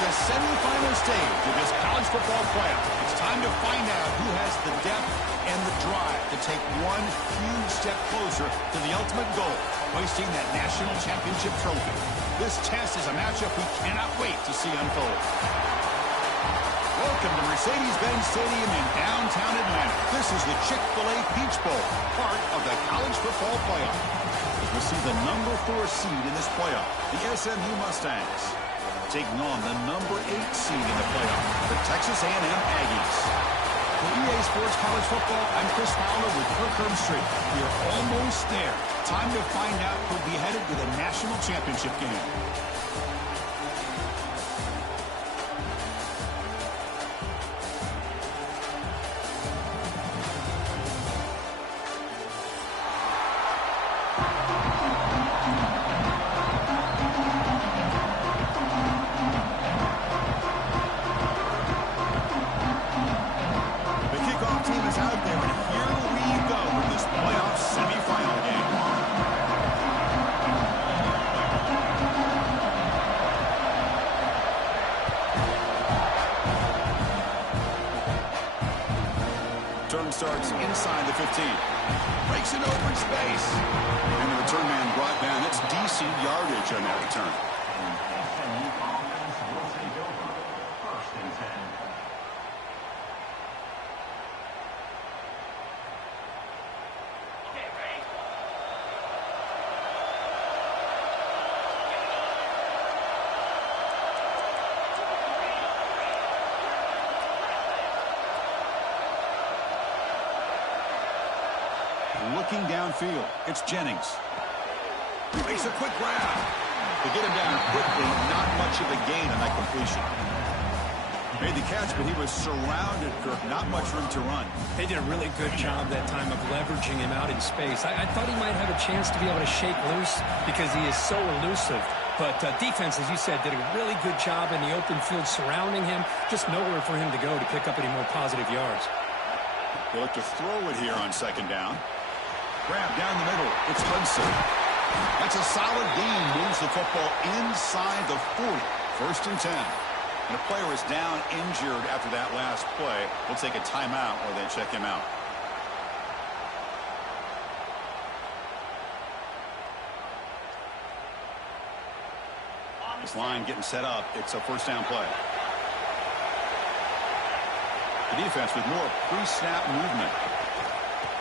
the semifinal stage of this college football playoff. It's time to find out who has the depth and the drive to take one huge step closer to the ultimate goal, hoisting that national championship trophy. This test is a matchup we cannot wait to see unfold. Welcome to Mercedes-Benz Stadium in downtown Atlanta. This is the Chick-fil-A Peach Bowl, part of the college football playoff. As we'll see the number 4 seed in this playoff, the SMU Mustangs, taking on the number 8 seed in the playoff, the Texas A&M Aggies. For EA Sports College Football, I'm Chris Fowler with Kirk Herbstreit. We are almost there. Time to find out who'll be headed to the national championship game. Starts inside the 15. Breaks an open space. And the return man brought down. It's decent yardage on that return. First and 10. Looking downfield, it's Jennings. He makes a quick grab. To get him down quickly, not much of a gain on that completion. Made the catch, but he was surrounded, Kirk. Not much room to run. They did a really good job that time of leveraging him out in space. I thought he might have a chance to be able to shake loose because he is so elusive. But defense, as you said, did a really good job in the open field surrounding him. Just nowhere for him to go to pick up any more positive yards. They look to throw it here on second down. Grab down the middle. It's Hudson. That's a solid gain. Moves the football inside the 40. First and 10. And a player is down injured after that last play. We'll take a timeout while they check him out. This line getting set up. It's a first down play. The defense with more pre-snap movement.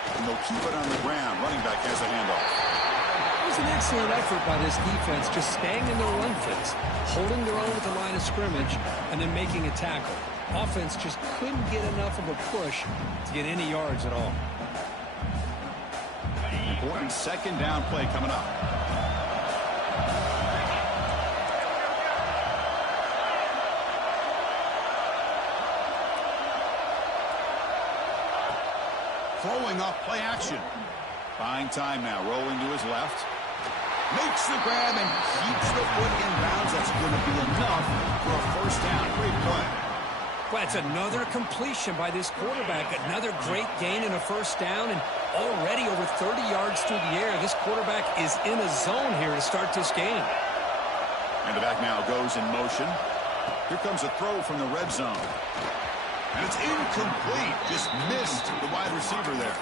And they'll keep it on the ground. Running back has a handoff. It was an excellent effort by this defense, just staying in their run fits, holding their own at the line of scrimmage, and then making a tackle. Offense just couldn't get enough of a push to get any yards at all. Important second down play coming up. Throwing off play action. Buying time now. Rolling to his left. Makes the grab and keeps the foot in bounds. That's going to be enough for a first down. Great play. Well, it's another completion by this quarterback. Another great gain in a first down, and already over 30 yards through the air. This quarterback is in a zone here to start this game. And the back now goes in motion. Here comes a throw from the red zone. And it's incomplete. Just missed the wide receiver there.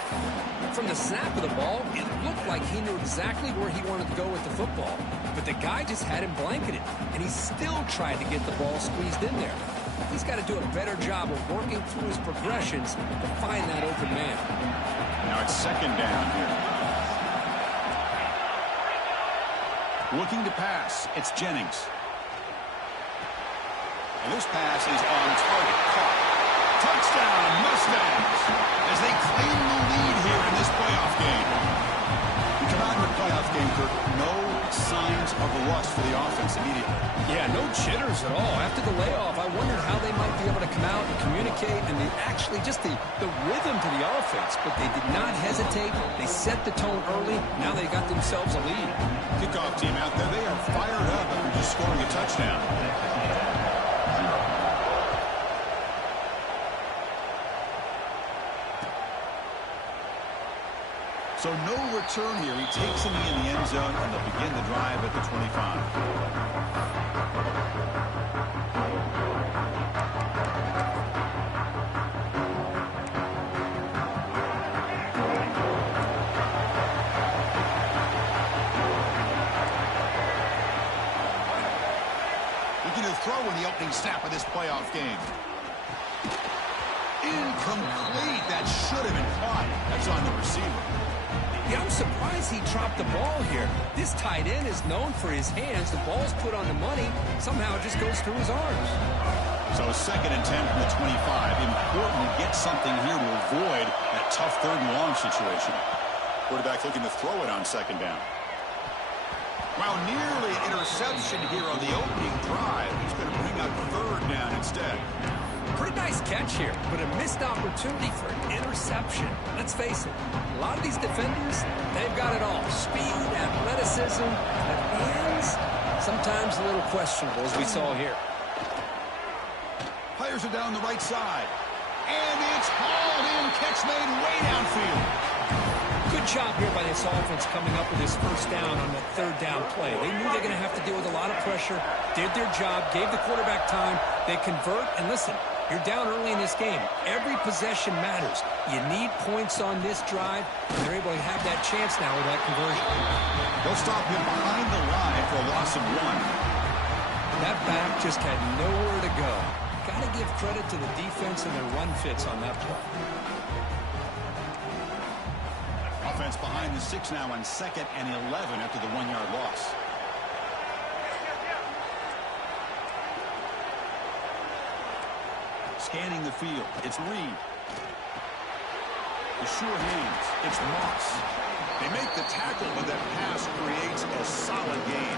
From the snap of the ball, it looked like he knew exactly where he wanted to go with the football. But the guy just had him blanketed, and he still tried to get the ball squeezed in there. He's got to do a better job of working through his progressions to find that open man. Now it's second down here. Looking to pass. It's Jennings. And this pass is on target. Caught. Touchdown, Mustangs, as they claim the lead here in this playoff game. We come out in the playoff game, Kirk. No signs of a rust for the offense immediately. Yeah, no jitters at all. After the layoff, I wondered how they might be able to come out and communicate, and actually just the rhythm to the offense. But they did not hesitate. They set the tone early. Now they got themselves a lead. Kickoff team out there. They are fired up after just scoring a touchdown. So no return here. He takes him in the end zone, and they'll begin the drive at the 25. throw in the opening snap of this playoff game. Incomplete. That should have been caught. That's on the receiver. Yeah, I'm surprised he dropped the ball here. This tight end is known for his hands. The ball's put on the money. Somehow it just goes through his arms. So 2nd and 10 from the 25. Important to get something here to avoid that tough 3rd and long situation. Quarterback looking to throw it on 2nd down. Wow, nearly an interception here on the opening drive. He's going to bring up 3rd down instead. Pretty nice catch here, but a missed opportunity for an interception. Let's face it, a lot of these defenders, they've got it all. Speed, athleticism, but hands, sometimes a little questionable, as we saw here. Players are down the right side. And it's hauled in. Catch made way downfield. Good job here by this offense coming up with this 1st down on the 3rd down play. They knew they're going to have to deal with a lot of pressure, did their job, gave the quarterback time. They convert, and listen, you're down early in this game. Every possession matters. You need points on this drive, and they're able to have that chance now with that conversion. They'll stop him behind the line for a loss of 1. That back just had nowhere to go. Got to give credit to the defense and their run fits on that play. Offense behind the 6 now on 2nd and 11 after the 1-yard loss. Scanning the field. It's Reed. The sure hands. It's Moss. They make the tackle, but that pass creates a solid gain.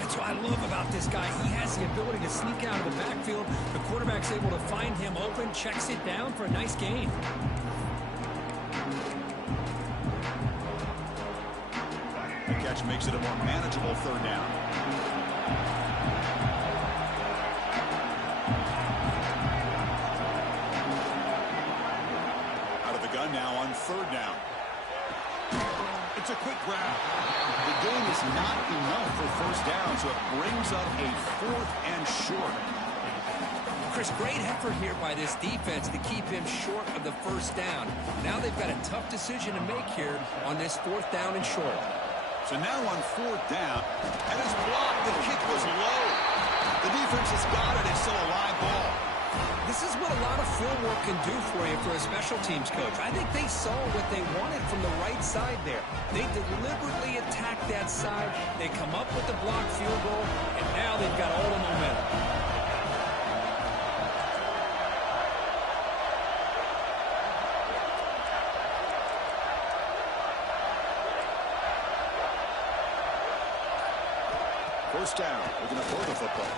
That's what I love about this guy. He has the ability to sneak out of the backfield. The quarterback's able to find him open, checks it down for a nice gain. The catch makes it a more manageable 3rd down. Out of the gun now on 3rd down. It's a quick grab. The game is not enough for 1st down, so it brings up a 4th and short. Chris, great effort here by this defense to keep him short of the 1st down. Now they've got a tough decision to make here on this 4th down and short. So now on 4th down, and it's blocked. The kick was low. The defense has got it. It's still a live ball. This is what a lot of field work can do for you for a special teams coach. I think they saw what they wanted from the right side there. They deliberately attacked that side. They come up with the blocked field goal, and now they've got all the momentum. First down, looking to throw the football.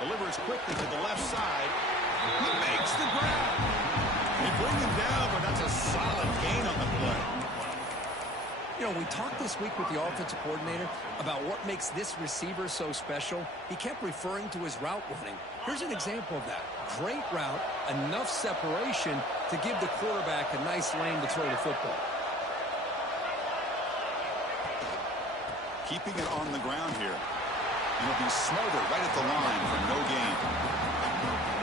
Delivers quickly to the left side. He makes the grab. They bring him down, but that's a solid gain on the play. You know, we talked this week with the offensive coordinator about what makes this receiver so special. He kept referring to his route running. Here's an example of that. Great route, enough separation to give the quarterback a nice lane to throw the football. Keeping it on the ground here. And it'll be smothered right at the line for no gain.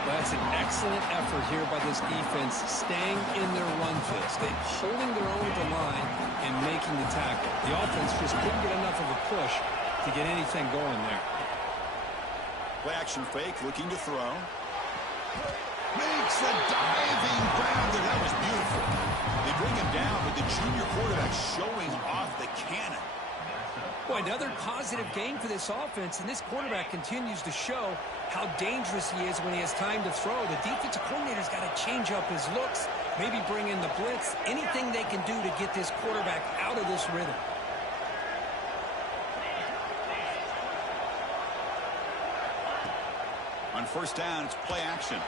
Well, that's an excellent effort here by this defense, staying in their run fits. They're holding their own at the line and making the tackle. The offense just couldn't get enough of a push to get anything going there. Play action fake, looking to throw. Makes the diving grab there. That was beautiful. They bring him down, but the junior quarterback showing off the cannon. Boy, another positive game for this offense, and this quarterback continues to show how dangerous he is when he has time to throw. The defensive coordinator's got to change up his looks, maybe bring in the blitz, anything they can do to get this quarterback out of this rhythm. On 1st down, it's play action.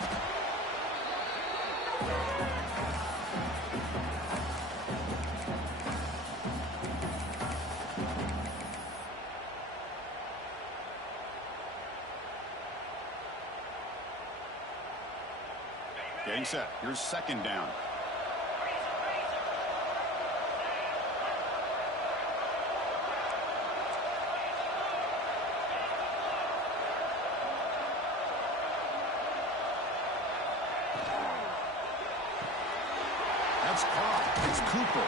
Getting set. Here's 2nd down. That's caught. It's Cooper.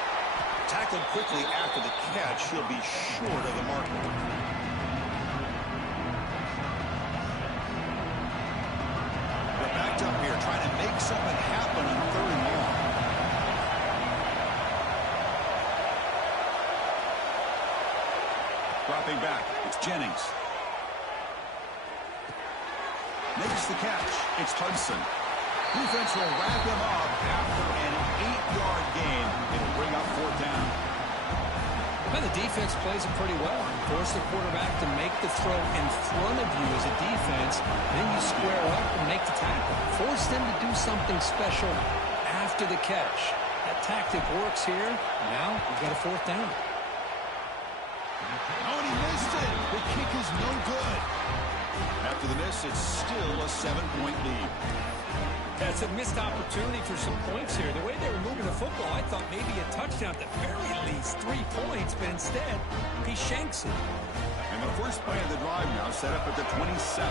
Tackled quickly after the catch. He'll be short of the marker. make something happen on 3rd and long. Dropping back, it's Jennings. Makes the catch. It's Hudson. Defense will wrap him up after an 8-yard gain. It'll bring up 4th down. Well, the defense plays it pretty well. Force the quarterback to make the throw in front of you as a defense. Then you square up and make the tackle. Force them to do something special after the catch. That tactic works here. Now we've got a 4th down. Oh, and he missed it. The kick is no good. After the miss, it's still a 7-point lead. That's a missed opportunity for some points here. The way they were moving the football, I thought maybe a touchdown at the very least, 3 points, but instead, he shanks it. And the first play of the drive now set up at the 27.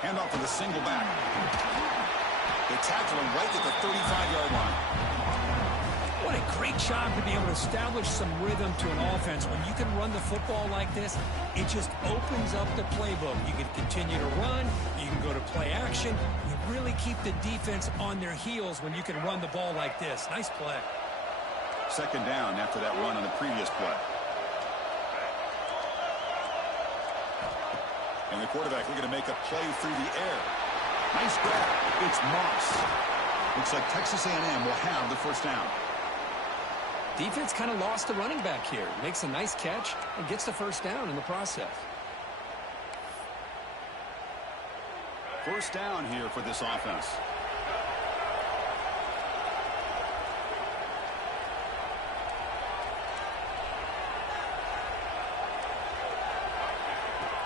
Handoff to the single back. They tackle him right at the 35-yard line. What a great job to be able to establish some rhythm to an offense. When you can run the football like this, it just opens up the playbook. You can continue to run. You can go to play action. You really keep the defense on their heels when you can run the ball like this. Nice play. 2nd down after that run on the previous play. And the quarterback looking to make a play through the air. Nice grab. It's Moss. Looks like Texas A&M will have the 1st down. Defense kind of lost the running back here. Makes a nice catch and gets the 1st down in the process. 1st down here for this offense.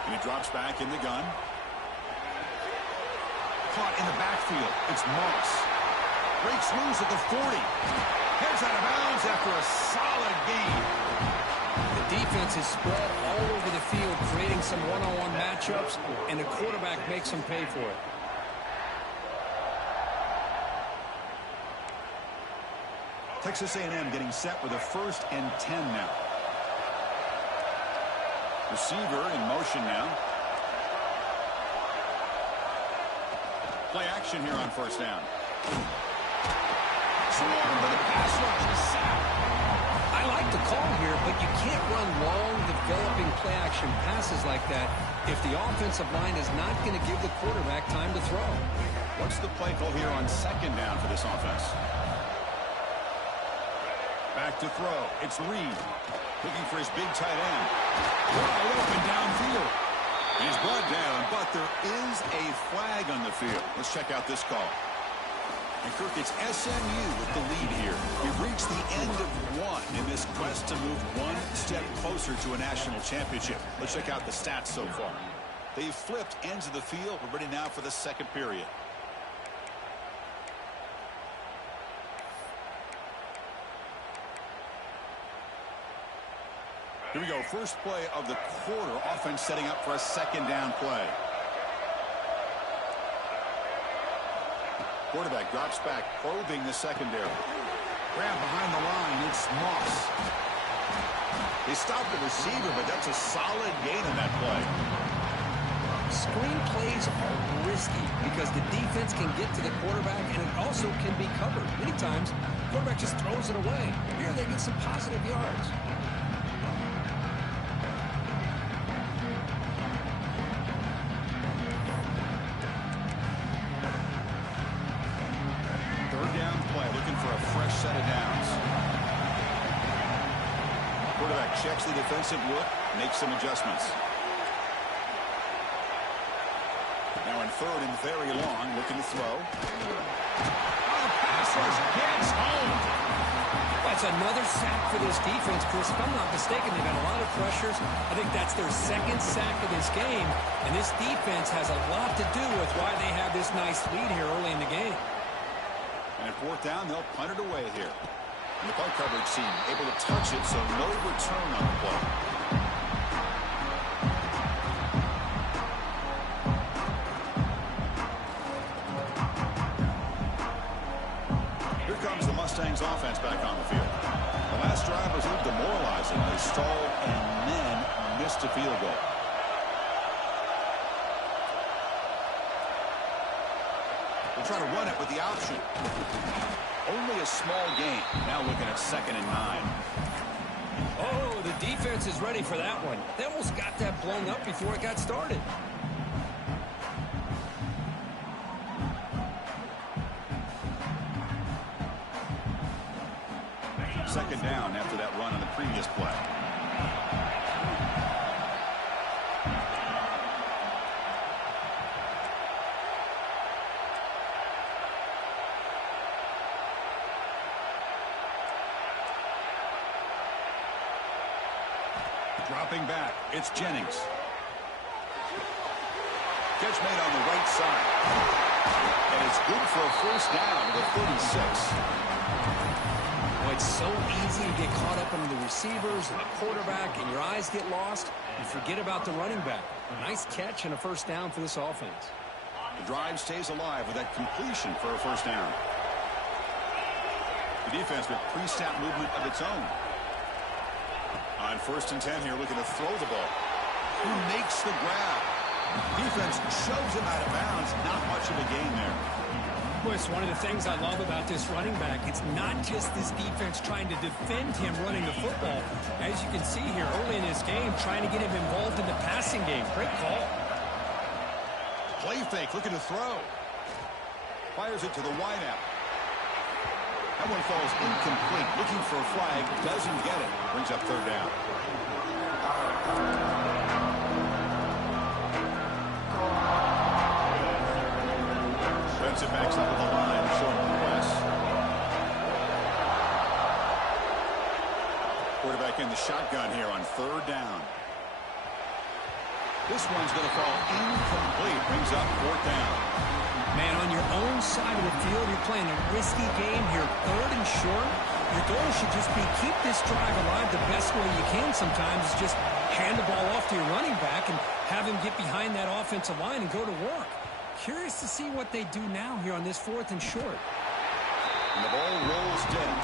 And he drops back in the gun. Caught in the backfield. It's Moss. Breaks loose at the 40. Heads out of bounds after a solid gain. The defense is spread all over the field, creating some one-on-one matchups, and the quarterback makes them pay for it. Texas A&M getting set with a 1st and 10 now. Receiver in motion now. Play action here on 1st down. Swarmed by the pass rush. I like the call here, but you can't run long, developing play-action passes like that if the offensive line is not going to give the quarterback time to throw. What's the play call here on 2nd down for this offense? Back to throw. It's Reed. Looking for his big tight end. Wide open downfield. He's brought down, but there is a flag on the field. Let's check out this call. And Kirk, it's SMU with the lead here. We've reached the end of one in this quest to move one step closer to a national championship. Let's check out the stats so far. They've flipped ends of the field. We're ready now for the 2nd period. Here we go. First play of the quarter. Offense setting up for a 2nd down play. Quarterback drops back, probing the secondary. Grab behind the line. It's Moss. They stopped the receiver, but that's a solid gain in that play. Screen plays are risky because the defense can get to the quarterback, and it also can be covered. Many times, the quarterback just throws it away. Here they get some positive yards. Set of downs. Quarterback checks the defensive look, makes some adjustments. Now in 3rd and very long, looking to throw. Oh, pass rush gets home. That's another sack for this defense, Chris. If I'm not mistaken, they've had a lot of pressures. I think that's their 2nd sack of this game, and this defense has a lot to do with why they have this nice lead here early in the game. And at 4th down, they'll punt it away here. And the punt coverage team able to touch it, so no return on the play. Here comes the Mustangs offense back on the field. The last drive was a little demoralizing. They stalled and then missed a field goal. try to run it with the option. Only a small gain. Now looking at 2nd and 9. Oh, the defense is ready for that one. They almost got that blown up before it got started. Second down after that run on the previous play. Dropping back, it's Jennings. Catch made on the right side. And it's good for a first down to the 36. Well, it's so easy to get caught up in the receivers and the quarterback, and your eyes get lost. You forget about the running back. Nice catch and a first down for this offense. The drive stays alive with that completion for a first down. The defense with pre-snap movement of its own. On 1st and 10 here, looking to throw the ball. Who makes the grab? Defense shoves him out of bounds. Not much of a gain there. Boy, it's one of the things I love about this running back. It's not just this defense trying to defend him running the football. As you can see here early in this game, trying to get him involved in the passing game. Great call. Play fake, looking to throw. Fires it to the wideout. That one falls incomplete. Looking for a flag. Doesn't get it. Brings up 3rd down. Defensive backs up at the line, showing press. Quarterback in the shotgun here on 3rd down. This one's going to fall incomplete. Brings up 4th down. Man, on your own side of the field, you're playing a risky game here. 3rd and short. Your goal should just be keep this drive alive the best way you can sometimes. Is just hand the ball off to your running back and have him get behind that offensive line and go to work. Curious to see what they do now here on this 4th and short. And the ball rolls dead.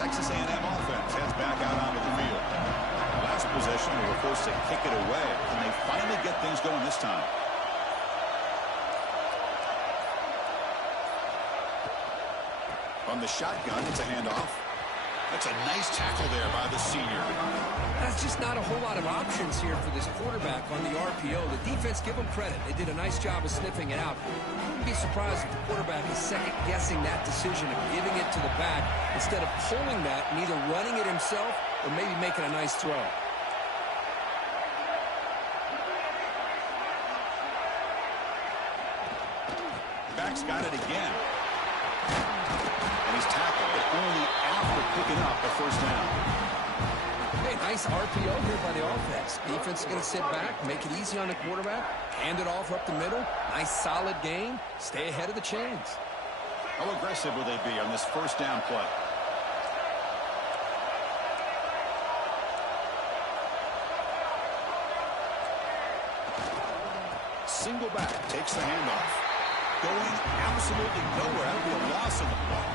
Texas A&M offense heads back out onto the field. Last possession, they were forced to kick it away. Can they finally get things going this time? From the shotgun, it's a handoff. That's a nice tackle there by the senior. That's just not a whole lot of options here for this quarterback on the RPO. The defense, give them credit. They did a nice job of sniffing it out. Wouldn't be surprised if the quarterback is second-guessing that decision of giving it to the back instead of pulling that and either running it himself or maybe making a nice throw. Back's got it again. And he's tackled, but only after picking up the first down. Hey, nice RPO here by the offense. Defense is going to sit back, make it easy on the quarterback, hand it off up the middle. Nice solid game. Stay ahead of the chains. How aggressive will they be on this first down play? Single back, takes the handoff. Going absolutely nowhere. That would be a loss of the ball.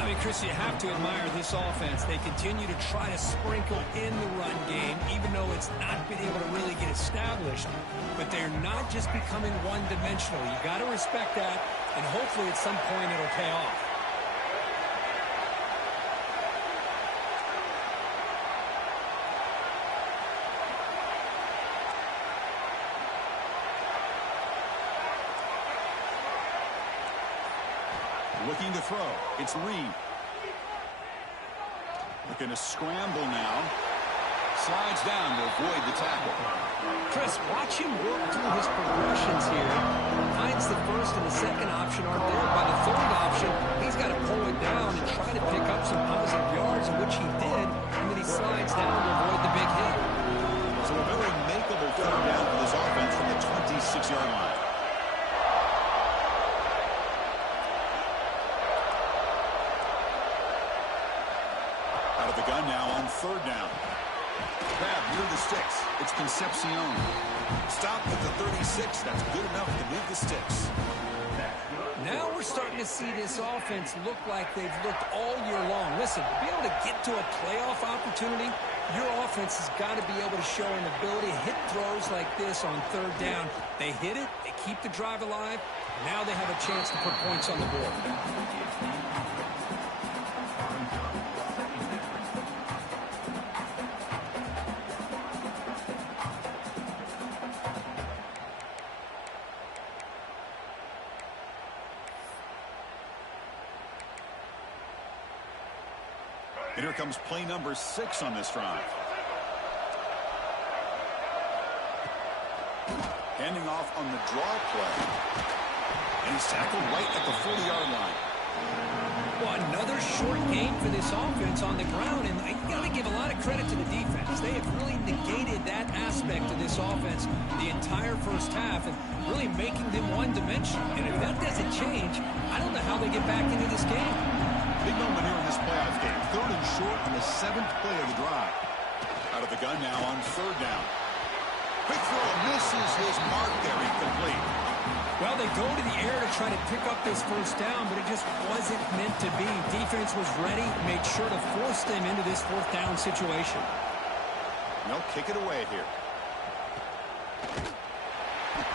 I mean, Chris, you have to admire this offense. They continue to try to sprinkle in the run game, even though it's not been able to really get established. But they're not just becoming one-dimensional. You got to respect that, and hopefully at some point it'll pay off. Looking to throw. It's Reed. Looking to scramble now. Slides down to avoid the tackle. Chris, watch him work through his progressions here. Finds the first and the second option aren't there. By the third option, he's got to pull it down and try to pick up some positive yards, which he did, and then he slides down to avoid the big hit. So a very makeable third down for this offense from the 26-yard line. Out of the gun now on third down. grab near the sticks. It's Concepcion. Stop at the 36. That's good enough to move the sticks. Now we're starting to see this offense look like they've looked all year long. Listen, to be able to get to a playoff opportunity, your offense has got to be able to show an ability to hit throws like this on third down. They hit it, they keep the drive alive. Now they have a chance to put points on the board. And here comes play number 6 on this drive. Handing off on the draw play. And he's tackled right at the 40-yard line. Well, another short game for this offense on the ground, and you got to give a lot of credit to the defense. They have really negated that aspect of this offense the entire first half and really making them one-dimensional. And if that doesn't change, I don't know how they get back into this game. Big moment here in this playoff game. 3rd and short on the 7th play of the drive. Out of the gun now on 3rd down. Quick throw, misses his mark there, incomplete. Well, they go to the air to try to pick up this first down, but it just wasn't meant to be. Defense was ready, made sure to force them into this 4th down situation. They'll kick it away here.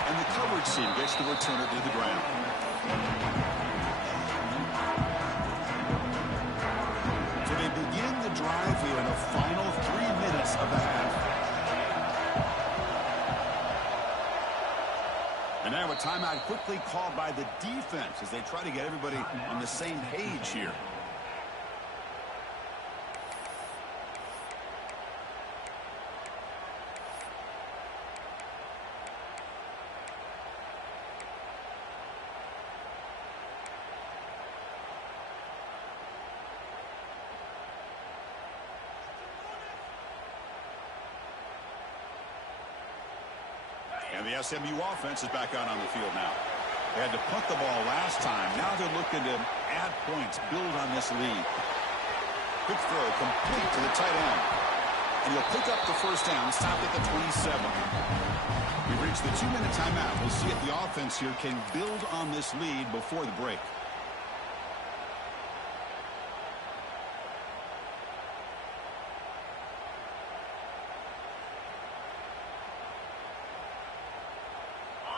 And the coverage team gets the returner to the ground. So they begin the drive here in the final 3 minutes of the half. And now a timeout quickly called by the defense as they try to get everybody on the same page here. And the SMU offense is back out on the field now. They had to punt the ball last time. Now they're looking to add points, build on this lead. Quick throw, complete to the tight end. And he'll pick up the first down, stop at the 27. We've reached the 2-minute timeout. We'll see if the offense here can build on this lead before the break.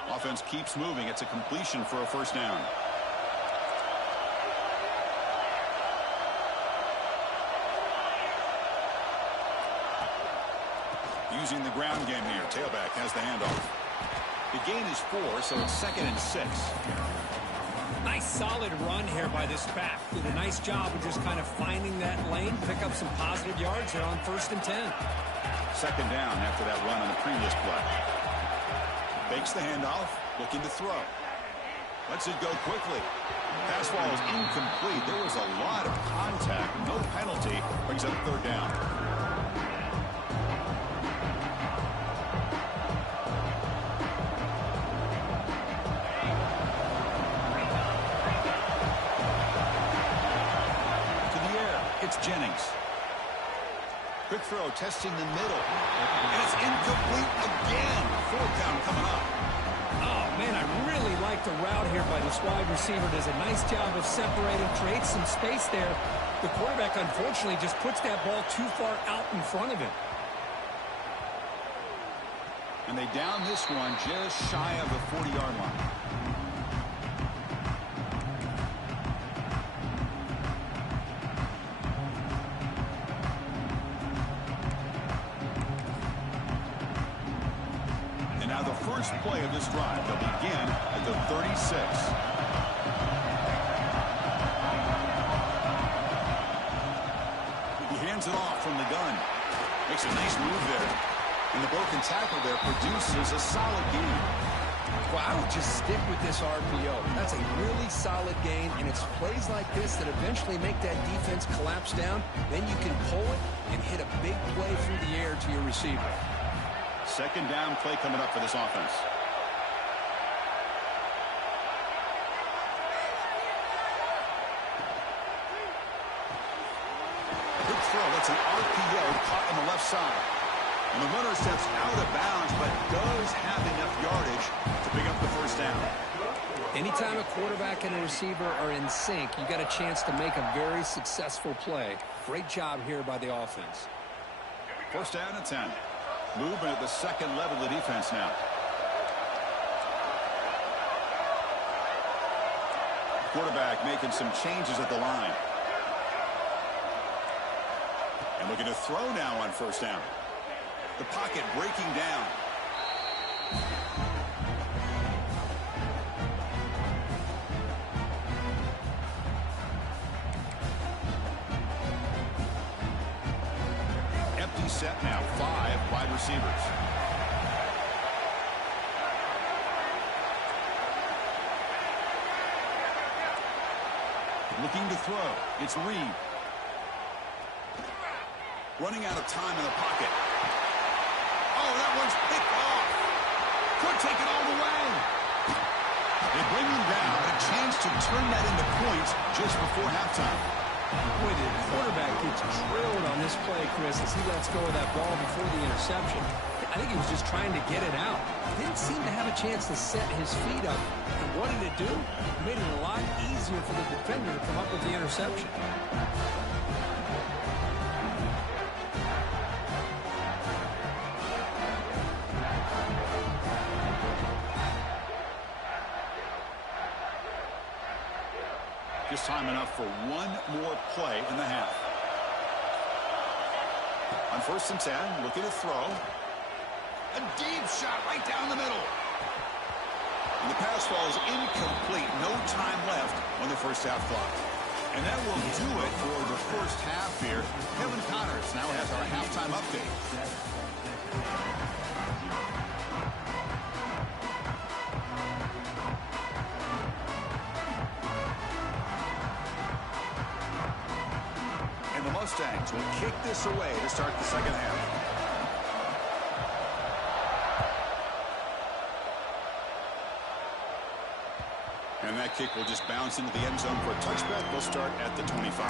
Offense keeps moving. It's a completion for a first down. Using the ground game here. Tailback has the handoff. The gain is 4, so it's 2nd and 6. Nice solid run here by this back. Did a nice job of just kind of finding that lane, pick up some positive yards there on 1st and 10. 2nd down after that run on the previous play. Fakes the handoff, looking to throw. Lets it go quickly. Pass ball is incomplete. There was a lot of contact. No penalty. Brings up 3rd down. To the air. It's Jennings. Quick throw, testing the middle. And it's incomplete again. 4th down coming up. Oh, man, I really like the route here by this wide receiver. Does a nice job of separating, creates some space there. The quarterback, unfortunately, just puts that ball too far out in front of him. And they down this one just shy of the 40-yard line. First play of this drive. They'll begin at the 36. He hands it off from the gun. Makes a nice move there. And the broken tackle there produces a solid gain. Well, I would just stick with this RPO. That's a really solid gain, and it's plays like this that eventually make that defense collapse down. Then you can pull it and hit a big play through the air to your receiver. 2nd down play coming up for this offense. Good throw. That's an RPO caught on the left side. And the runner steps out of bounds, but does have enough yardage to pick up the first down. Anytime a quarterback and a receiver are in sync, you got a chance to make a very successful play. Great job here by the offense. First down and 10. Movement at the second level of the defense now. Quarterback making some changes at the line. And looking to throw now on first down. The pocket breaking down. Empty set now. 5 wide receivers. Looking to throw. It's Reed. Running out of time in the pocket. Oh, that one's picked off. Could take it all the way. They bring him down. A chance to turn that into points just before halftime. Boy, the quarterback gets drilled on this play, Chris, as he lets go of that ball before the interception. I think he was just trying to get it out. Didn't seem to have a chance to set his feet up. And what did it do? It made it a lot easier for the defender to come up with the interception. Just time enough for one more play in the half. On first and 10, looking to throw. A deep shot right down the middle. And the pass falls incomplete. No time left on the first half clock. And that will do it for the first half here. Kevin Connors now has our halftime update. And the Mustangs will kick this away to start the second half. And that kick will just bounce into the end zone for a touchback. They'll start at the 25.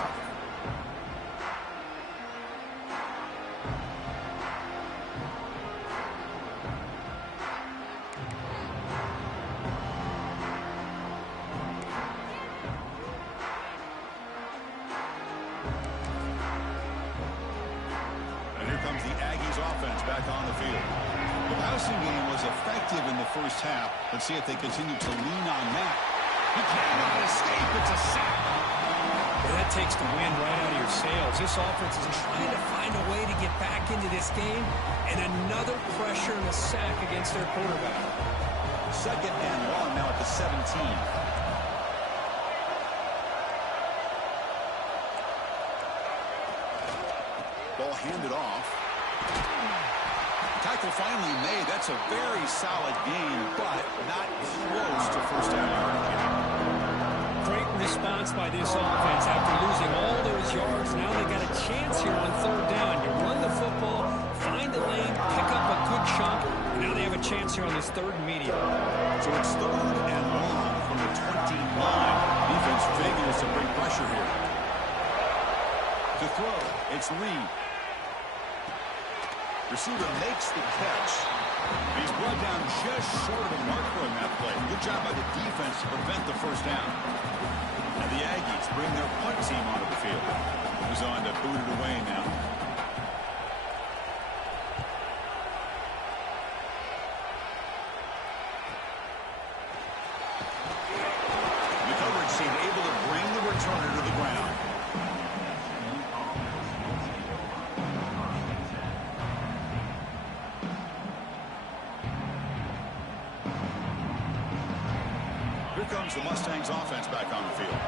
And here comes the Aggies offense back on the field. The passing game was effective in the first half. Let's see if they continue to lean on that. He cannot escape. It's a sack. Well, that takes the wind right out of your sails. This offense is trying to find a way to get back into this game, and another pressure and a sack against their quarterback. Second and long now at the 17. Ball handed off. Tackle finally made. That's a very solid game, but not close to first down yardage. Great response by this offense after losing all those yards. Now they got a chance here on third down. You run the football, find a lane, pick up a good chunk, and now they have a chance here on this third and medium. So it's third and long from the 29. Defense figures to bring pressure here. To throw, it's Reed. Receiver makes the catch. He's brought down just short of the marker on that play. Good job by the defense to prevent the first down. And the Aggies bring their punt team onto the field. Who's on to boot it away now. The coverage team able to bring the returner to the ground. Here comes the Mustangs offense back on the field.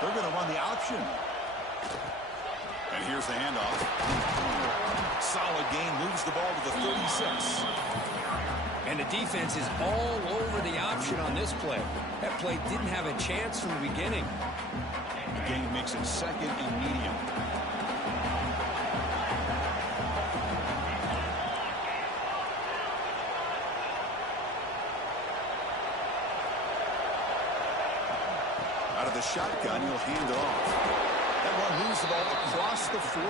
They're going to run the option. And here's the handoff. Solid gain, moves the ball to the 36. And the defense is all over the option on this play. That play didn't have a chance from the beginning. The gain makes it second and medium. Out of the shotgun, he'll hand it off. That one moves the ball across the 40.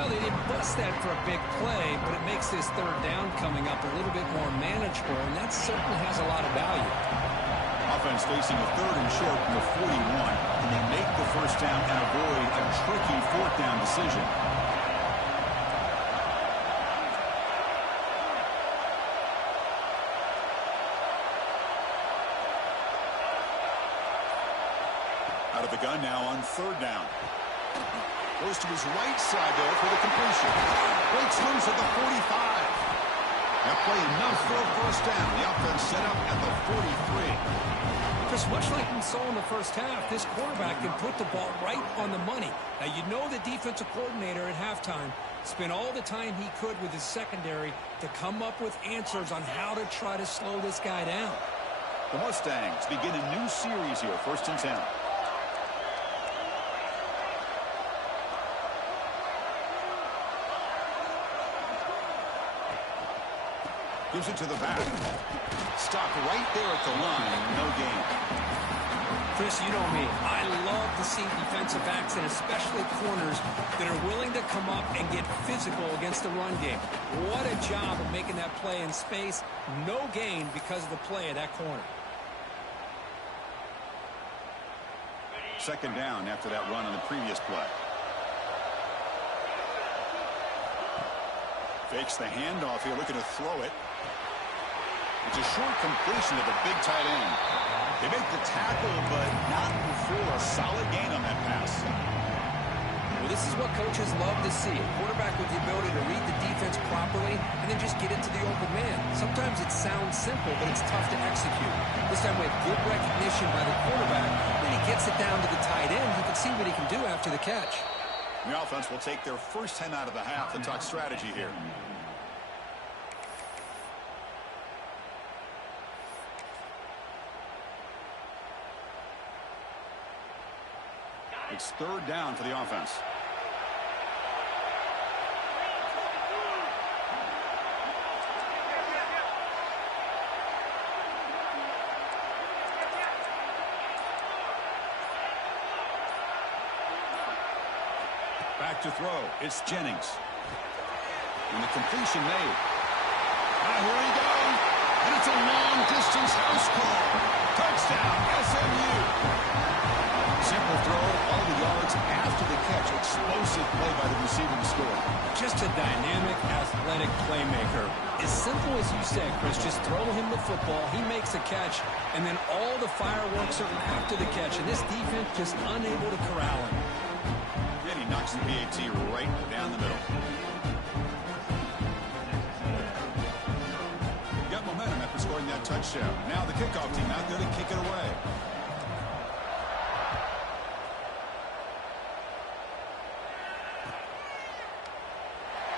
Well, they didn't bust that for a big play, but it makes this third down coming up a little bit more manageable, and that certainly has a lot of value. Offense facing a third and short from the 41, and they make the first down and avoid a tricky fourth down decision. Out of the gun now on third down. Goes to his right side there for the completion. Breaks loose at the 45. That play enough for a first down. The offense set up at the 43. Just much like we saw in the first half, this quarterback can put the ball right on the money. Now, you know the defensive coordinator at halftime spent all the time he could with his secondary to come up with answers on how to try to slow this guy down. The Mustangs begin a new series here, 1st and 10. Gives it to the back. Stop right there at the line. No gain. Chris, you know me. I love to see defensive backs and especially corners that are willing to come up and get physical against the run game. What a job of making that play in space. No gain because of the play of that corner. Second down after that run on the previous play. Fakes the handoff here, looking to throw it. It's a short completion to the big tight end. They make the tackle, but not before a solid gain on that pass. Well, this is what coaches love to see. A quarterback with the ability to read the defense properly and then just get into the open man. Sometimes it sounds simple, but it's tough to execute. This time with good recognition by the quarterback, when he gets it down to the tight end, you can see what he can do after the catch. The offense will take their first 10 out of the half to talk strategy here. It's third down for the offense. Back to throw. It's Jennings. And the completion made. Now here he goes. And it's a long-distance house call. Touchdown, SMU. Simple throw, all the yards after the catch. Explosive play by the receiver to score. Just a dynamic, athletic playmaker. As simple as you said, Chris, just throw him the football, he makes a catch, and then all the fireworks are after the catch. And this defense just unable to corral him. And he knocks the PAT right down the middle. Got momentum after scoring that touchdown. Now the kickoff team out there to kick it away.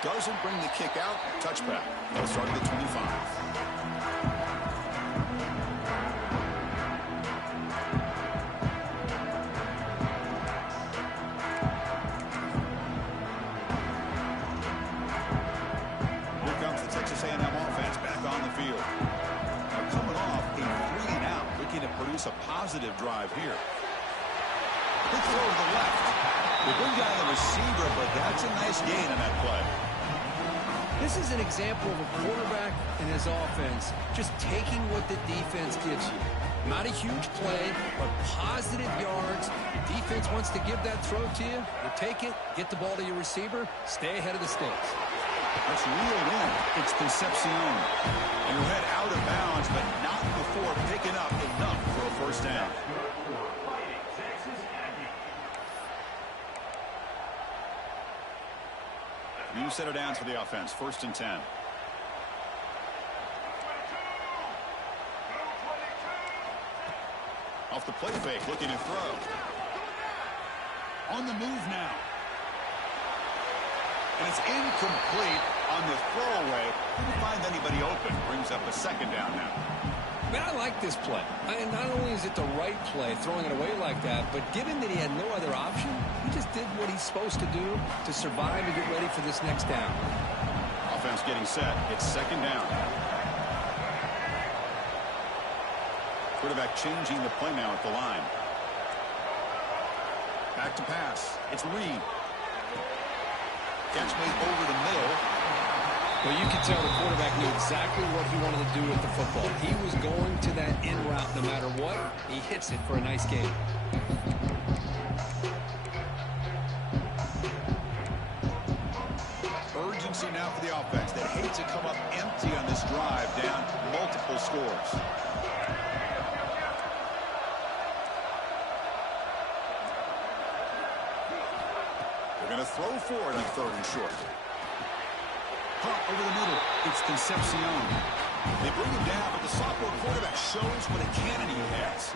Doesn't bring the kick out. Touchback. They'll start at the 25. Here comes the Texas A&M offense back on the field. Now coming off a 3-and-out, looking to produce a positive drive here. Big throw to the left. The big guy the receiver, but that's a nice gain on that play. This is an example of a quarterback and his offense just taking what the defense gives you. Not a huge play, but positive yards. The defense wants to give that throw to you. You take it, get the ball to your receiver, stay ahead of the sticks. Let's reel it in. It's Concepcion. And head out of bounds, but not before picking up enough for a first down. New set of downs for the offense. 1st and 10. Off the play fake, looking to throw. On the move now. And it's incomplete on the throwaway. Didn't find anybody open. Brings up a second down now. Man, I like this play. And not only is it the right play, throwing it away like that, but given that he had no other option, he just did what he's supposed to do to survive and get ready for this next down. Offense getting set. It's second down. Quarterback changing the play now at the line. Back to pass. It's Reed. Catch made over the middle. Well, you can tell the quarterback knew exactly what he wanted to do with the football. He was going to that in route no matter what. He hits it for a nice gain. Urgency now for the offense that hates to come up empty on this drive, down multiple scores. They're going to throw for it on 3rd and short. Punt over the middle. It's Concepcion. They bring him down, but the sophomore quarterback shows what a cannon he has.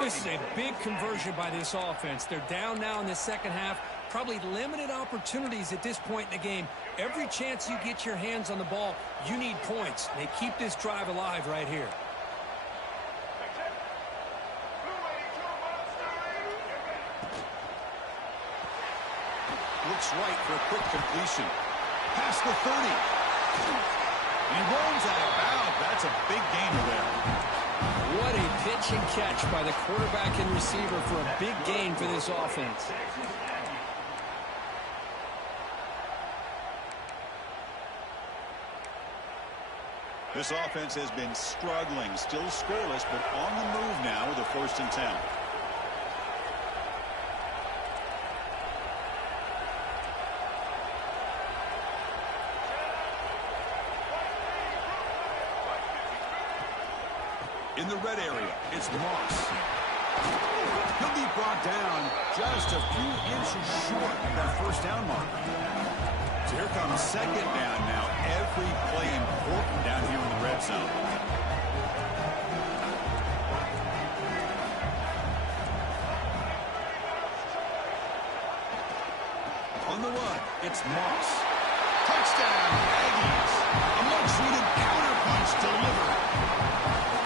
This is a big conversion by this offense. They're down now in the second half. Probably limited opportunities at this point in the game. Every chance you get your hands on the ball, you need points. They keep this drive alive right here. Looks right for a quick completion. Past the 30. He rolls out of bounds. That's a big gainer there. What a pitch and catch by the quarterback and receiver for a big gain for this offense. This offense has been struggling, still scoreless, but on the move now with a 1st and 10. In the red area, it's Moss. He'll be brought down just a few inches short of that 1st down mark. So here comes 2nd down now. Every play important down here in the red zone. On the run, it's Moss. Touchdown, Aggies. A much-needed counterpunch delivered.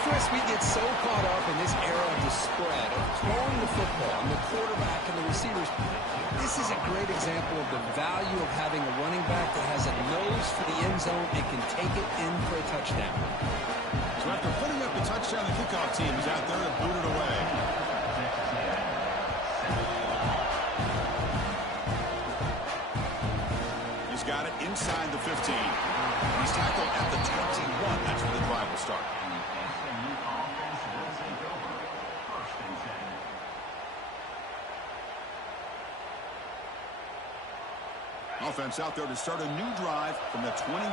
Chris, we get so caught up in this era of the spread, of throwing the football, and the quarterback and the receivers. This is a great example of the value of having a running back that has a nose for the end zone and can take it in for a touchdown. So after putting up the touchdown, the kickoff team is out there to boot it away. He's got it inside the 15. He's tackled at the 21. That's where the drive will start. SMU offense will take over. 1st and 10. Offense out there to start a new drive from the 21.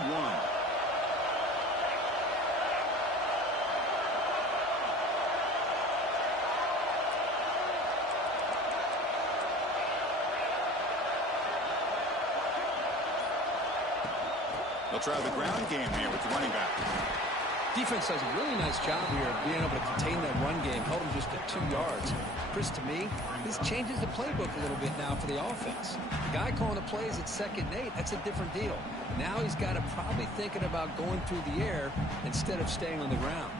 They'll try the ground game here with the running back. Defense does a really nice job here of being able to contain that run game, held them just at 2 yards. Chris, to me, this changes the playbook a little bit now for the offense. The guy calling the plays at 2nd and 8, that's a different deal. Now he's got to probably thinking about going through the air instead of staying on the ground.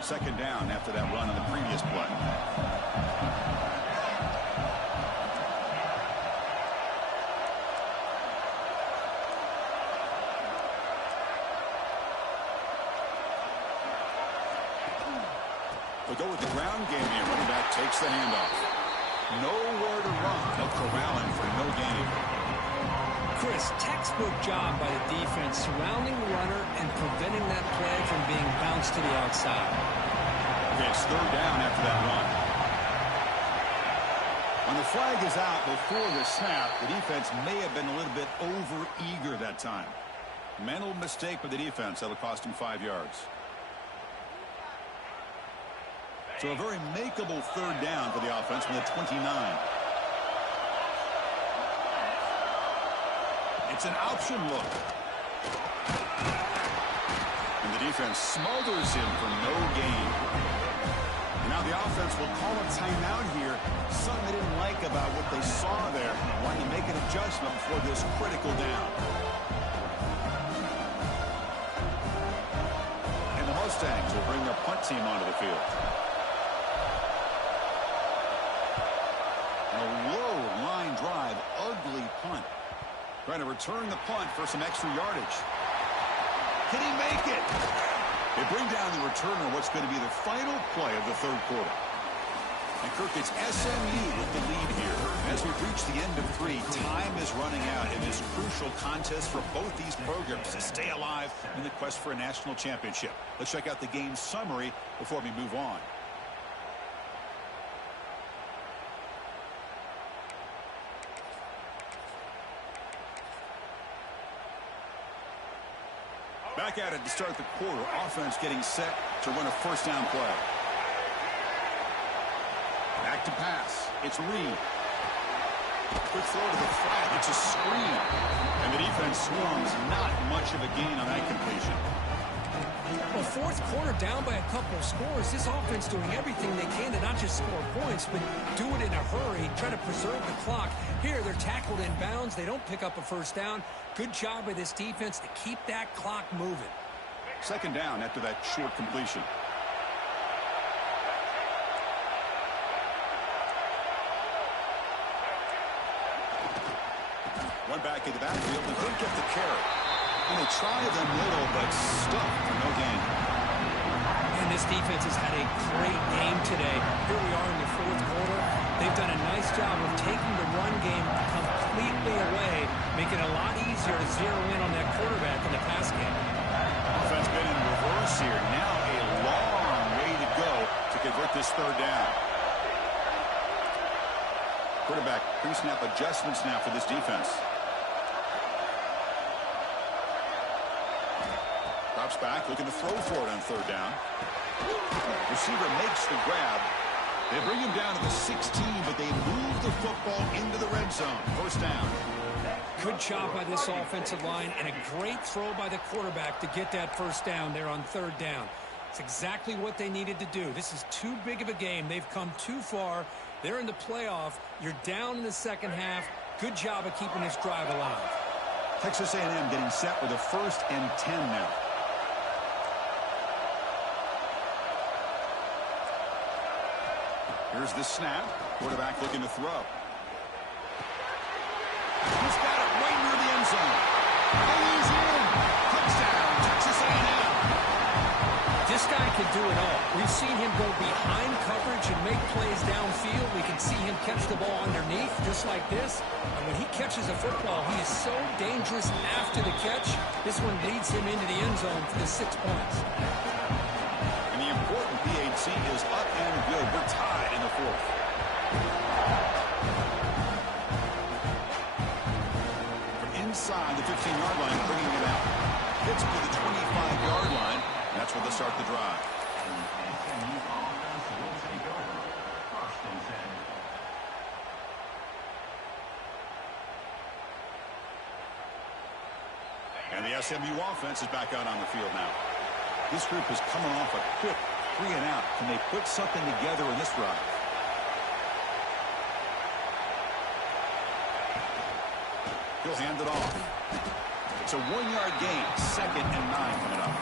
Second down after that run on the previous play. They'll go with the ground game here. Running back takes the handoff. Nowhere to run. They'll corral him for no gain. Chris, textbook job by the defense surrounding the runner and preventing that play from being bounced to the outside. Okay, it's 3rd down after that run. When the flag is out before the snap, the defense may have been a little bit over-eager that time. Mental mistake by the defense. That'll cost him 5 yards. So a very makeable 3rd down for the offense from the 29. It's an option look. And the defense smothers him for no gain. Now the offense will call a timeout here. Something they didn't like about what they saw there. Wanting to make an adjustment for this critical down. And the Mustangs will bring their punt team onto the field. A low line drive, ugly punt. Trying to return the punt for some extra yardage. Can he make it? They bring down the return on what's going to be the final play of the third quarter. And Kirk, it's SMU with the lead here. As we've reached the end of 3, time is running out in this crucial contest for both these programs to stay alive in the quest for a national championship. Let's check out the game summary before we move on. Back at it to start the quarter. Offense getting set to run a first down play. Back to pass. It's Reed. Quick throw to the flat. It's a screen. And the defense swarms. Not much of a gain on that completion. Well, fourth quarter down by a couple of scores. This offense doing everything they can to not just score points, but do it in a hurry, try to preserve the clock. Here, they're tackled in bounds. They don't pick up a first down. Good job by this defense to keep that clock moving. Second down after that short completion. One back in the backfield, but couldn't get the carry. And they try the middle, but stuck for no gain. And this defense has had a great game today. Here we are in the fourth quarter. They've done a nice job of taking the run game completely away, making it a lot easier to zero in on that quarterback in the pass game. Offense been in reverse here. Now a long way to go to convert this third down. Quarterback pre-snap adjustments now for this defense. Drops back, looking to throw for it on third down. Receiver makes the grab. They bring him down to the 16, but they move the football into the red zone. First down. Good job by this offensive line and a great throw by the quarterback to get that first down there on third down. It's exactly what they needed to do. This is too big of a game. They've come too far. They're in the playoff. You're down in the second half. Good job of keeping this drive alive. Texas A&M getting set with a 1st and 10 now. Here's the snap. Quarterback looking to throw. He's got it right near the end zone. And he's in. Touchdown, Texas A&M. This guy can do it all. We've seen him go behind coverage and make plays downfield. We can see him catch the ball underneath just like this. And when he catches a football, he is so dangerous after the catch. This one leads him into the end zone for the 6 points. And the important PAT is up and good. We're tied in the fourth. From inside the 15-yard line, bringing it out. Hits to the 25-yard line. And that's where they start the drive. SMU offense will take over. 1st and 10. And the SMU offense is back out on the field now. This group is coming off a quick 3-and-out. Can they put something together in this drive? He'll hand it off. It's a 1-yard gain. 2nd and 9 coming up.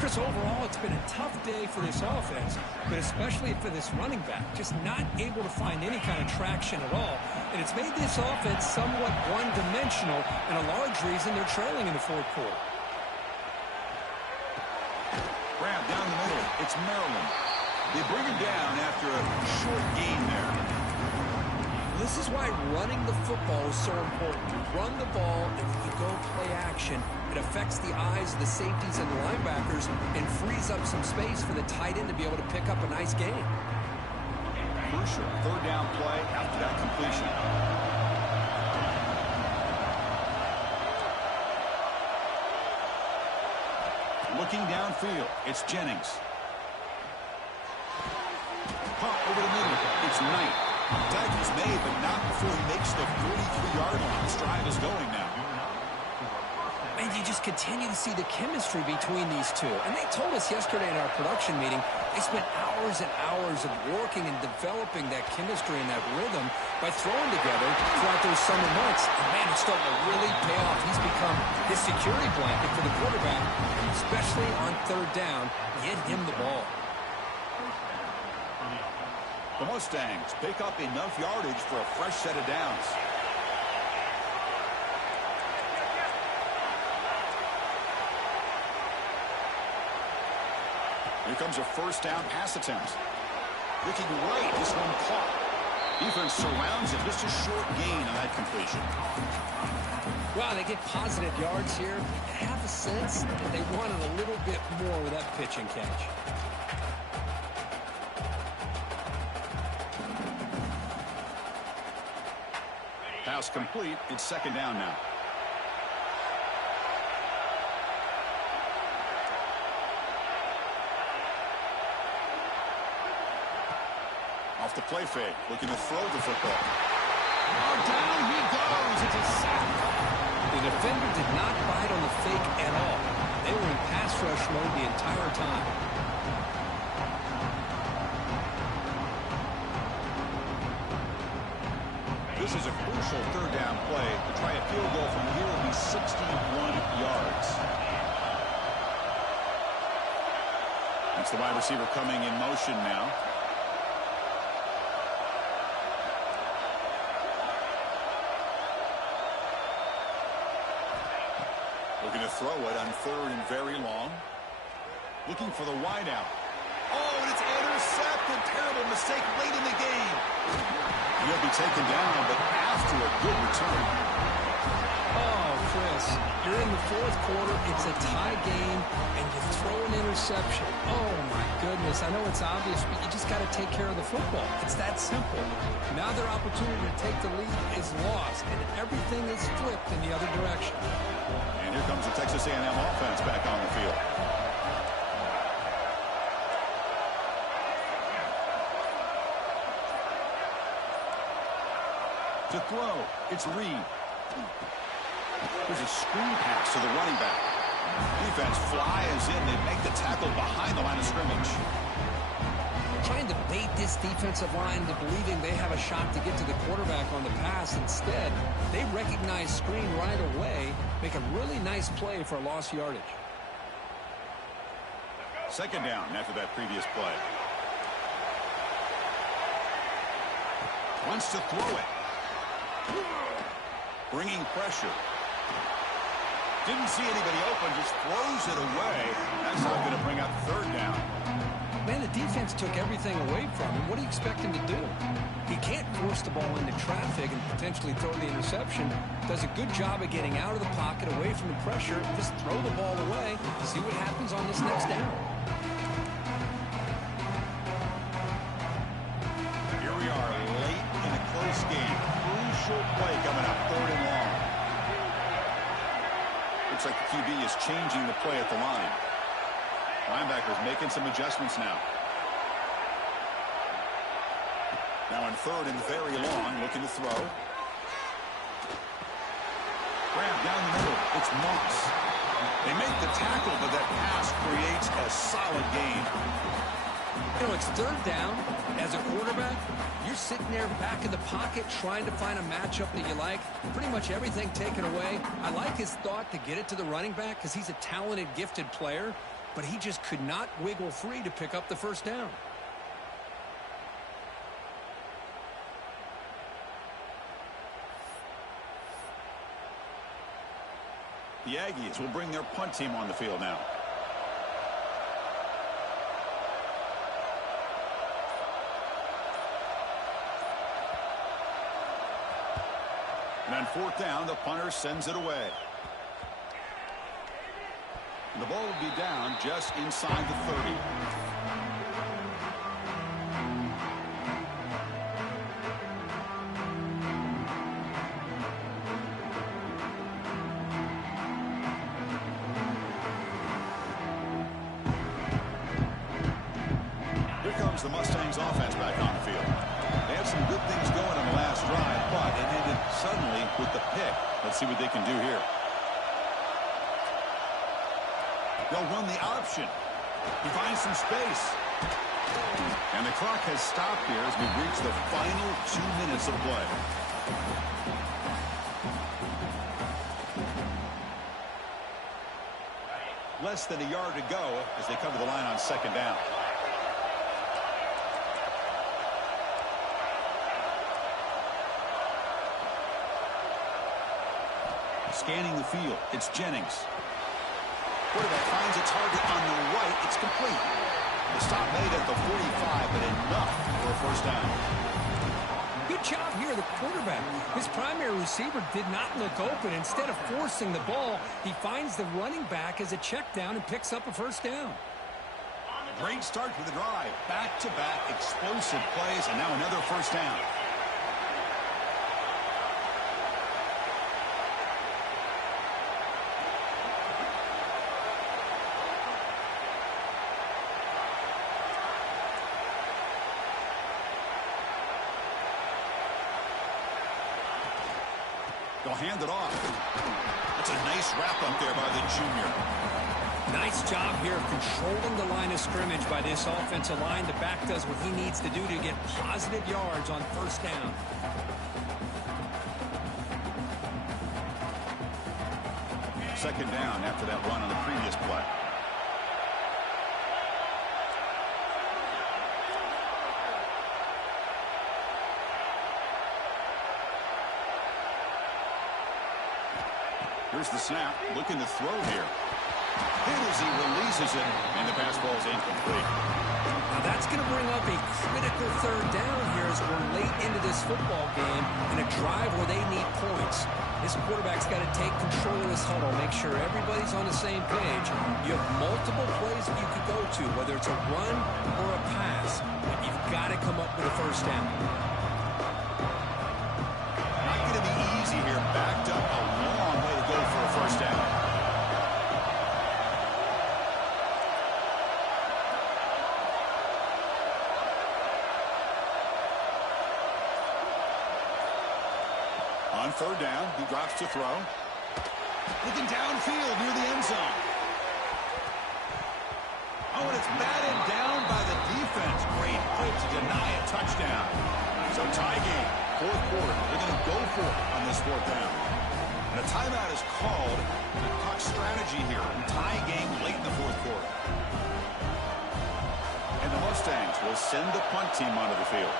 Chris, overall, it's been a tough day for this offense, but especially for this running back. Just not able to find any kind of traction at all. And it's made this offense somewhat one-dimensional, and a large reason they're trailing in the fourth quarter. Grab down the middle. It's Maryland. They bring him down after a short gain there. This is why running the football is so important. You run the ball, and when you go play action, it affects the eyes of the safeties and the linebackers and frees up some space for the tight end to be able to pick up a nice gain. Crucial third down play after that completion. Looking downfield, it's Jennings. Pump over the middle, it's Knight. Tackle's made, but not before he makes the 43-yard line. This drive is going now. And you just continue to see the chemistry between these two. And they told us yesterday in our production meeting, they spent hours and hours of working and developing that chemistry and that rhythm by throwing together throughout those summer months. And man, it's starting to really pay off. He's become his security blanket for the quarterback, especially on third down. Get him the ball. The Mustangs pick up enough yardage for a fresh set of downs. Here comes a first down pass attempt. Looking right, this one caught. Defense surrounds it. Just a short gain on that completion. Well, they get positive yards here. I have a sense that they wanted a little bit more with that pitch and catch. Pass complete. It's second down now. Off the play fake, looking to throw the football. Oh, down he goes. It's a sack. The defender did not bite on the fake at all. They were in pass rush mode the entire time. This is a crucial third down play. To try a field goal from here will be 61 yards. That's the wide receiver coming in motion now. Looking to throw it on third and very long. Looking for the wideout. Oh, and it's intercepted. Terrible mistake late in the game. He'll be taken down, but after a good return. Oh, Chris, you're in the fourth quarter. It's a tie game, and you throw an interception. Oh, my goodness. I know it's obvious, but you just got to take care of the football. It's that simple. Now their opportunity to take the lead is lost, and everything is flipped in the other direction. And here comes the Texas A&M offense back on the field. To throw, it's Reed. There's a screen pass to the running back. Defense flies in. They make the tackle behind the line of scrimmage. Trying to bait this defensive line into believing they have a shot to get to the quarterback on the pass. Instead, they recognize screen right away, make a really nice play for lost yardage. Second down after that previous play. Wants to throw it. Bringing pressure. Didn't see anybody open, just throws it away. That's not going to bring up third down. Man, the defense took everything away from him. What do you expect him to do? He can't force the ball into traffic and potentially throw the interception. Does a good job of getting out of the pocket, away from the pressure. Just throw the ball away. See what happens on this next down. Here we are, late in a close game. Crucial play coming up, third and long. Looks like the QB is changing the play at the line. Linebackers making some adjustments now. Now in third and very long, looking to throw. Grab down the middle. It's Moss. They make the tackle, but that pass creates a solid gain. You know, it's third down. As a quarterback, you're sitting there back in the pocket trying to find a matchup that you like. Pretty much everything taken away. I like his thought to get it to the running back because he's a talented, gifted player, but he just could not wiggle free to pick up the first down. The Aggies will bring their punt team on the field now. And on fourth down, the punter sends it away. And the ball will be down just inside the 30. Here comes the Mustangs offense back on the field. They had some good things going on the last drive, but it ended suddenly with the pick. Let's see what they can do here. They'll run the option. He finds some space. And the clock has stopped here as we reach the final 2 minutes of play. Less than a yard to go as they cover the line on second down. Scanning the field, it's Jennings. Quarterback finds a target on the right. It's complete. The stop made at the 45, but enough for a first down. Good job here, the quarterback. His primary receiver did not look open. Instead of forcing the ball, he finds the running back as a check down and picks up a first down. Great start for the drive. Back-to-back explosive plays, and now another first down. They'll hand it off. That's a nice wrap up there by the junior. Nice job here of controlling the line of scrimmage by this offensive line. The back does what he needs to do to get positive yards on first down. Second down after that run on the previous play. Here's the snap, looking to throw here. Hit as he releases it, and the pass ball is incomplete. Now that's going to bring up a critical third down here as we're late into this football game in a drive where they need points. This quarterback's got to take control of this huddle, make sure everybody's on the same page. You have multiple plays that you could go to, whether it's a run or a pass, but you've got to come up with a first down. Not going to be easy here, backed up a long way to go for a first down. On third down, he drops to throw. Looking downfield near the end zone. Oh, and it's batted down by the defense. Great play to deny a touchdown. So tie game, fourth quarter. They're going to go for it on this fourth down. And a timeout is called. Talk strategy here. Tie game late in the fourth quarter. And the Mustangs will send the punt team onto the field.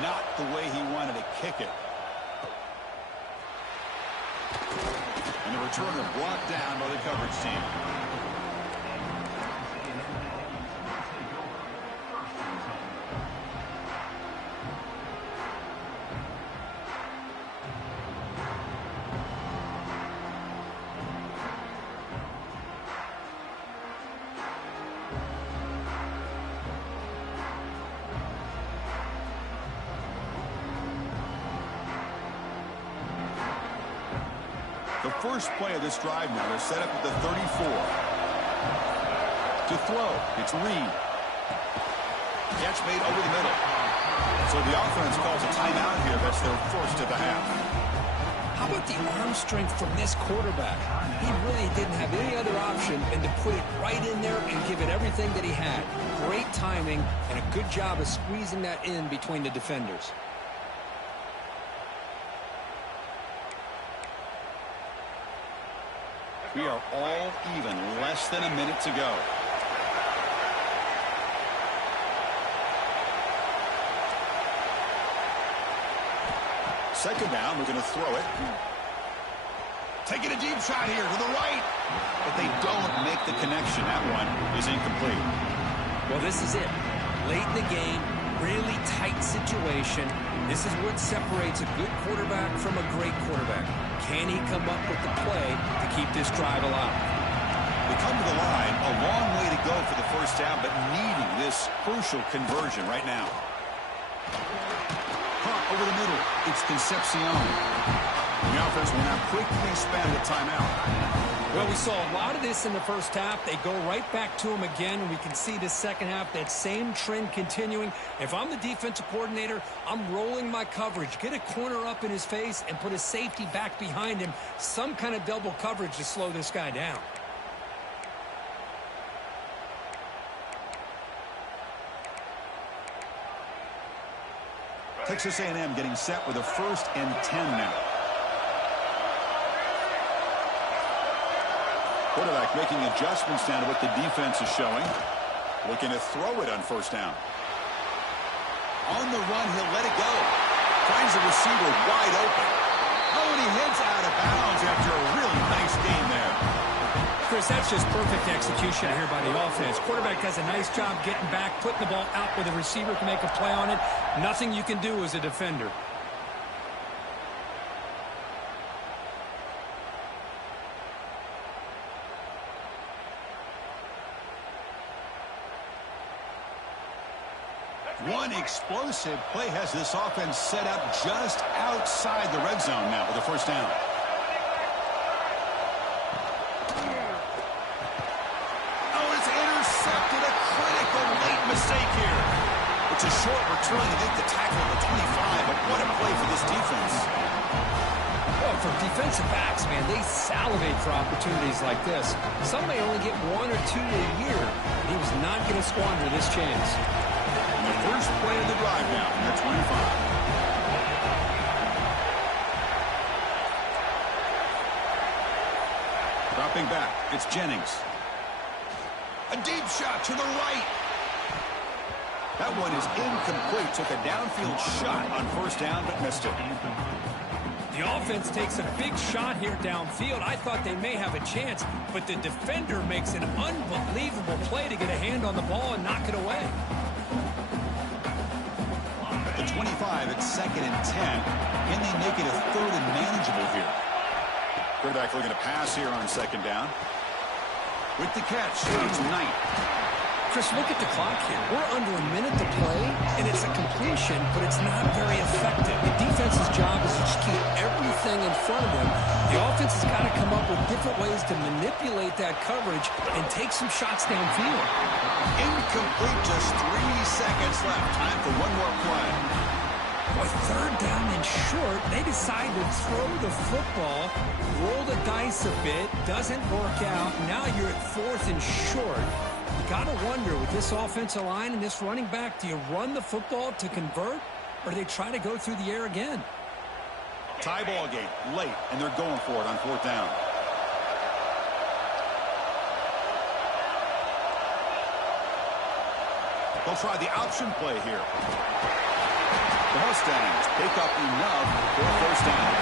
Not the way he wanted to kick it. And the returner brought down by the coverage team. The first play of this drive now is set up at the 34. To throw, it's Reed. Catch made over the middle. So the offense calls a timeout here. That's their first of the half. How about the arm strength from this quarterback? He really didn't have any other option than to put it right in there and give it everything that he had. Great timing and a good job of squeezing that in between the defenders. We are all even, less than a minute to go. Second down, we're going to throw it. Taking a deep shot here to the right. But they don't make the connection. That one is incomplete. Well, this is it. Late in the game, really tight situation. This is what separates a good quarterback from a great quarterback. Can he come up with the play to keep this drive alive? We come to the line, a long way to go for the first down, but needing this crucial conversion right now. Caught over the middle. It's Concepcion. The offense will now quickly spend a timeout. Well, we saw a lot of this in the first half. They go right back to him again, and we can see the second half, that same trend continuing. If I'm the defensive coordinator, I'm rolling my coverage. Get a corner up in his face and put a safety back behind him. Some kind of double coverage to slow this guy down. Texas A&M getting set with a 1st and 10 now. Quarterback making adjustments down to what the defense is showing. Looking to throw it on first down. On the run, he'll let it go. Finds the receiver wide open. Oh, and he heads out of bounds after a really nice game there. Chris, that's just perfect execution here by the offense. Quarterback does a nice job getting back, putting the ball out where the receiver can make a play on it. Nothing you can do as a defender. One explosive play has this offense set up just outside the red zone now with a first down. Oh, it's intercepted. A critical late mistake here. It's a short return to make the tackle at the 25, but what a play for this defense. Well, for defensive backs, man, they salivate for opportunities like this. Some may only get one or two a year. He was not going to squander this chance. The first play of the drive now from their 25. Dropping back, it's Jennings. A deep shot to the right. That one is incomplete. Took a downfield shot on first down, but missed it. The offense takes a big shot here downfield. I thought they may have a chance, but the defender makes an unbelievable play to get a hand on the ball and knock it away. The 25 at 2nd and 10. Can they make it a 3rd and manageable here? Quarterback looking to pass here on 2nd down. With the catch, it's Knight. Chris, look at the clock here. We're under a minute to play, and it's a completion, but it's not very effective. The defense's job is to just keep everything in front of them. The offense has got to come up with different ways to manipulate that coverage and take some shots downfield. Incomplete, just 3 seconds left. Time for one more play. With 3rd down and short, they decide to throw the football, roll the dice a bit, doesn't work out. Now you're at 4th and short. You got to wonder, with this offensive line and this running back, do you run the football to convert, or do they try to go through the air again? Tie ball game, late, and they're going for it on 4th down. They'll try the option play here. The Mustangs pick up enough for a first down.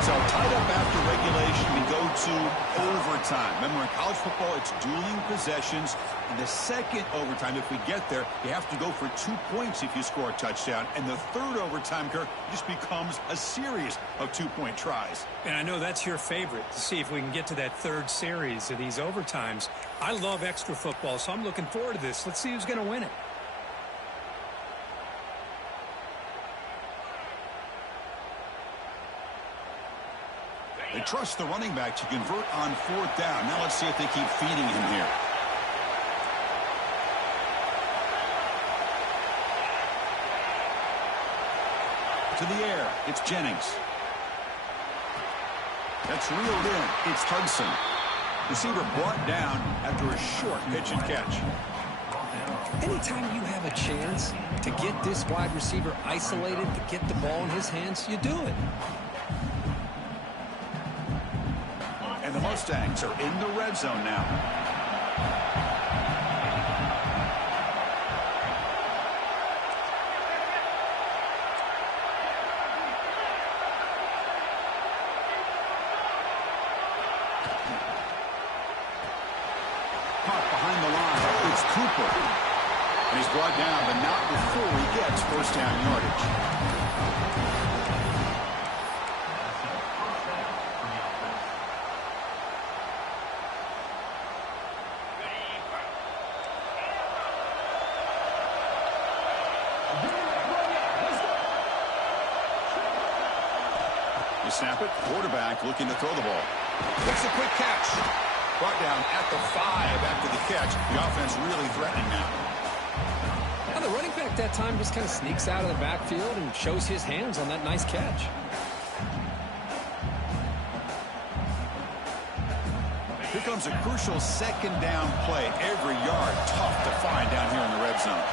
So tied up after regulation, we go to overtime. Remember, in college football, it's dueling possessions. In the second overtime, if we get there, you have to go for 2 points if you score a touchdown. And the 3rd overtime, Kirk, just becomes a series of 2-point tries. And I know that's your favorite, to see if we can get to that 3rd series of these overtimes. I love extra football, so I'm looking forward to this. Let's see who's going to win it. They trust the running back to convert on 4th down. Now let's see if they keep feeding him here. To the air, it's Jennings. That's reeled in. It's Hudson. Receiver brought down after a short pitch and catch. Anytime you have a chance to get this wide receiver isolated, to get the ball in his hands, you do it. And the Mustangs are in the red zone now. Caught behind the line. It's Cooper. And he's brought down, but not before he gets first down yardage. Snap it. Quarterback looking to throw the ball. Makes a quick catch. Brought down at the 5 after the catch. The offense really threatening now. Now the running back that time just kind of sneaks out of the backfield and shows his hands on that nice catch. Here comes a crucial 2nd down play. Every yard tough to find down here in the red zone.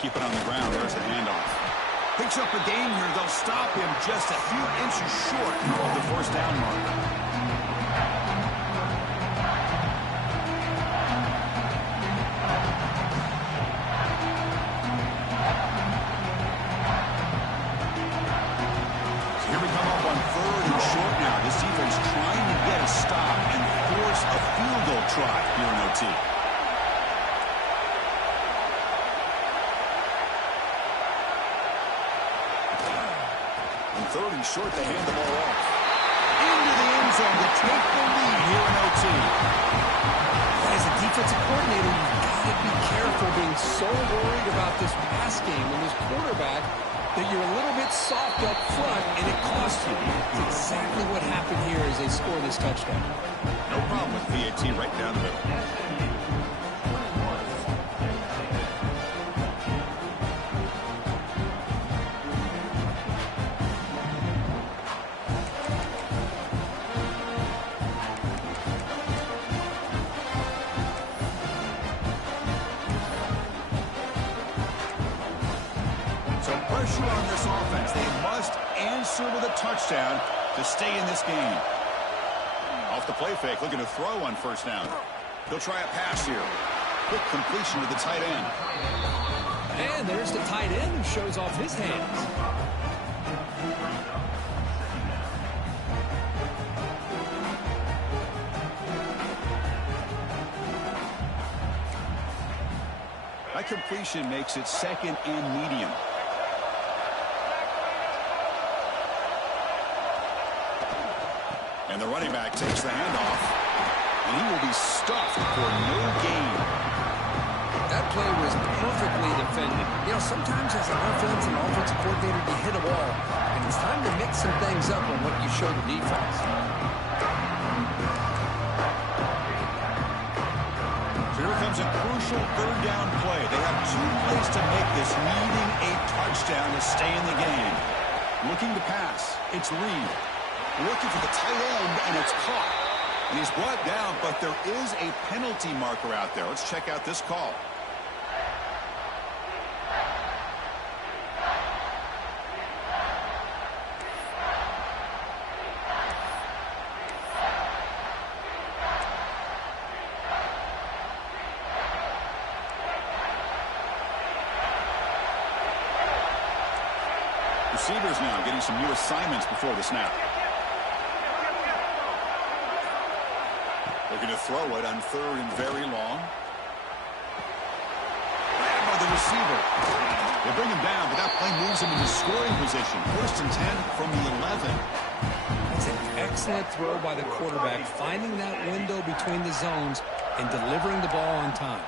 Keep it on the ground. There's the handoff. Picks up a gain here. They'll stop him just a few inches short of the first down marker. short to hand the ball off. Into the end zone to take the lead here in OT. As a defensive coordinator, you've got to be careful being so worried about this pass game and this quarterback that you're a little bit soft up front, and it costs you. It's exactly what happened here as they score this touchdown. No problem with PAT right down the middle. Pressure on this offense. They must answer with a touchdown to stay in this game. Off the play fake, looking to throw on first down. He'll try a pass here. Quick completion to the tight end. And there's the tight end who shows off his hands. That completion makes it second and medium. And the running back takes the handoff, and he will be stuffed for no gain. That play was perfectly defended. You know, sometimes as an offensive coordinator, you hit a wall, and it's time to mix some things up on what you show the defense. So here comes a crucial third down play. They have 2 plays to make this, needing a touchdown to stay in the game. Looking to pass. It's Reed. Looking for the tight end, and it's caught. And he's brought down, but there is a penalty marker out there. Let's check out this call. Receivers now getting some new assignments before the snap. Looking to throw it on third and very long. Grabbed by the receiver. They bring him down, but that play moves him into scoring position. 1st and 10 from the 11. It's an excellent throw by the quarterback, finding that window between the zones and delivering the ball on time.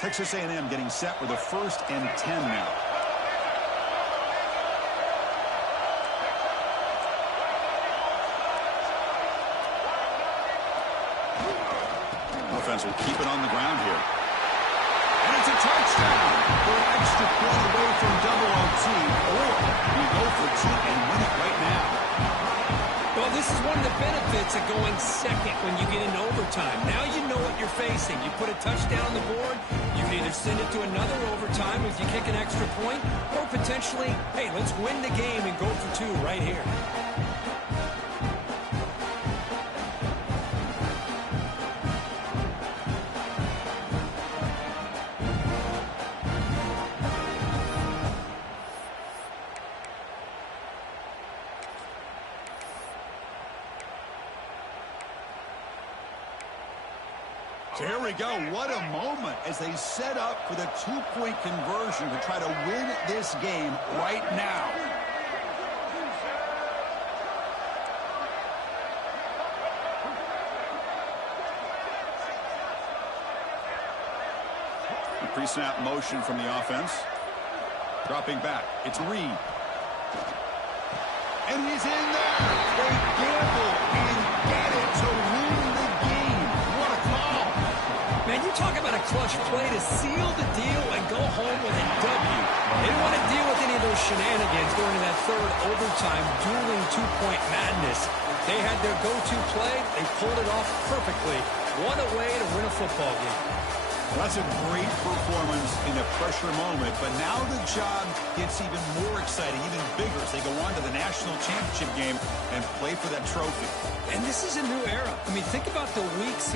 Texas A&M getting set with a 1st and 10 now. Offense will keep it on the ground here. And it's a touchdown. They're an extra point away from double OT, or we go for 2 and win it right now. Well, this is one of the benefits of going second when you get into overtime. Now you know what you're facing. You put a touchdown on the board, you can either send it to another overtime if you kick an extra point, or potentially, hey, let's win the game and go for 2 right here. So here we go. What a moment as they set up for the 2-point conversion to try to win this game right now. The pre-snap motion from the offense. Dropping back. It's Reed. And he's in there. They gamble and get it to win the game. What a call. Man, you talk about a clutch play to seal the deal and go home with a W. They didn't want to deal with any of those shenanigans during that third overtime dueling 2-point madness. They had their go-to play. They pulled it off perfectly. What a way to win a football game. Well, that's a great performance in a pressure moment, but now the job gets even more exciting, even bigger as they go on to the national championship game and play for that trophy. And this is a new era. I mean, think about the weeks